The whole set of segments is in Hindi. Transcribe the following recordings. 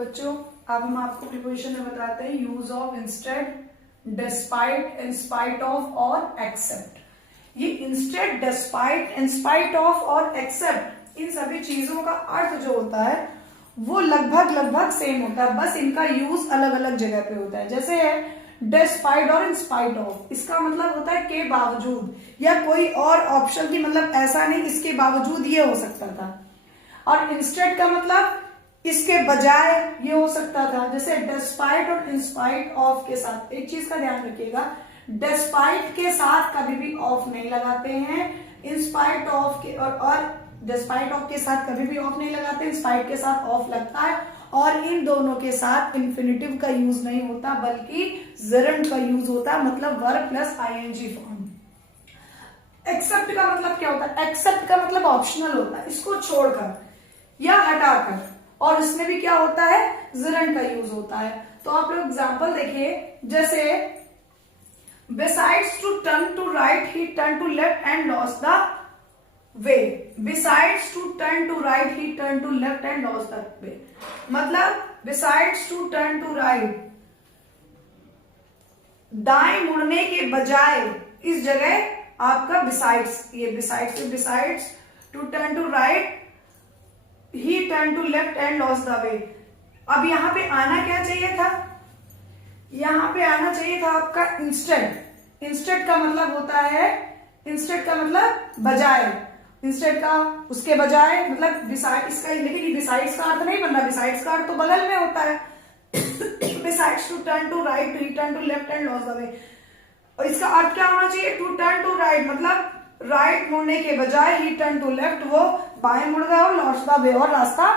बच्चों अब हम आपको प्रीपोजिशन में बताते हैं use of instead, despite, in spite of और एक्सेप्ट। ये instead, despite, in spite of और एक्सेप्ट, इन सभी चीजों का अर्थ जो होता है वो लगभग सेम होता है, बस इनका यूज अलग अलग जगह पे होता है। जैसे है डिस्पाइट और इन स्पाइट ऑफ, इसका मतलब होता है के बावजूद, या कोई और ऑप्शन की मतलब ऐसा नहीं इसके बावजूद ये हो सकता था। और इंस्टेड का मतलब इसके बजाय ये हो सकता था। जैसे डिस्पाइट और इंस्पाइट ऑफ के साथ एक चीज का ध्यान रखिएगा, डिस्पाइट के साथ कभी भी ऑफ नहीं लगाते हैं, इंस्पाइट ऑफ के और डिस्पाइट ऑफ के साथ कभी भी ऑफ नहीं लगाते, इंस्पाइट के साथ ऑफ लगता है। और इन दोनों के साथ इंफिनिटिव का यूज नहीं होता बल्कि जेरंड का यूज होता है, मतलब verb plus I N G form. Except का मतलब क्या होता है? एक्सेप्ट का मतलब ऑप्शनल होता है, इसको छोड़कर या हटाकर, और इसमें भी क्या होता है? जेरंड का यूज होता है। तो आप लोग एग्जांपल देखिए, जैसे besides to turn to right he turn to left and lost the way. Besides to turn to right he turn to left and lost the way, मतलब besides to turn to right, दाएं मुड़ने के बजाय इस जगह आपका बिसाइड्स, ये besides to turn to right he turn to left and lost the way. अब यहां पे आना क्या चाहिए था? यहां पे आना चाहिए था आपका इंस्टेड। इंस्टेड का मतलब होता है, इंस्टेड का मतलब बजाय, इंस्टेड का उसके बजाय, मतलब बिसाइड, इसका लेकिन बिसाइड्स का अर्थ नहीं बन रहा, बिसाइड्स का अर्थ तो बगल में होता है। Besides to turn to right he turn to left and lost the way, और इसका अर्थ क्या होना चाहिए? टू टर्न टू राइट, मतलब राइट मुड़ने के बजाय ही टर्न टू लेफ्ट, वो बाएं मुड़ गए और लॉस्ट द वे, और रास्ता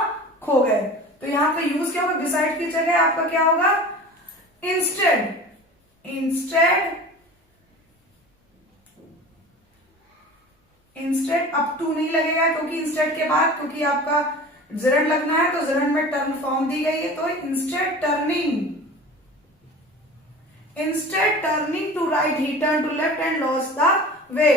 खो गए। तो यहाँ पे यूज क्या होगा? बिसाइड की जगह आपका क्या होगा? इंस्टेड। इंस्टेड अप टू नहीं लगेगा क्योंकि इंस्टेड के बाद, क्योंकि आपका जेरंड लगना है तो जेरंड में टर्न फॉर्म दी गई है, तो instead turning to right he turn to left and lost the way.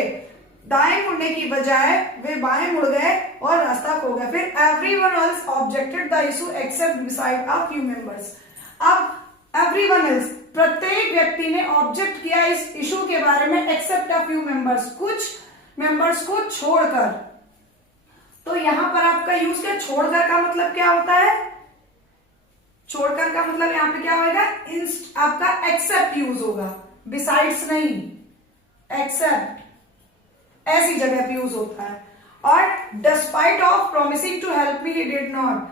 दाएं मुड़ने की बजाय वे बाएं मुड़ गए और रास्ता खो गया। फिर everyone else objected the issue except beside a few members. अब एवरीवन एल्स, प्रत्येक व्यक्ति ने ऑब्जेक्ट किया इस इशू के बारे में, एक्सेप्ट अ फ्यू मेंबर्स, कुछ मेंबर्स को छोड़कर। तो यहां पर आपका यूज क्या? छोड़कर का मतलब क्या होता है? छोड़कर का मतलब यहां पे क्या होगा? आपका एक्सेप्ट यूज होगा, बिसाइड्स नहीं, एक्सेप्ट ऐसी जगह पे यूज होता है। और despite of promising to help me he did not,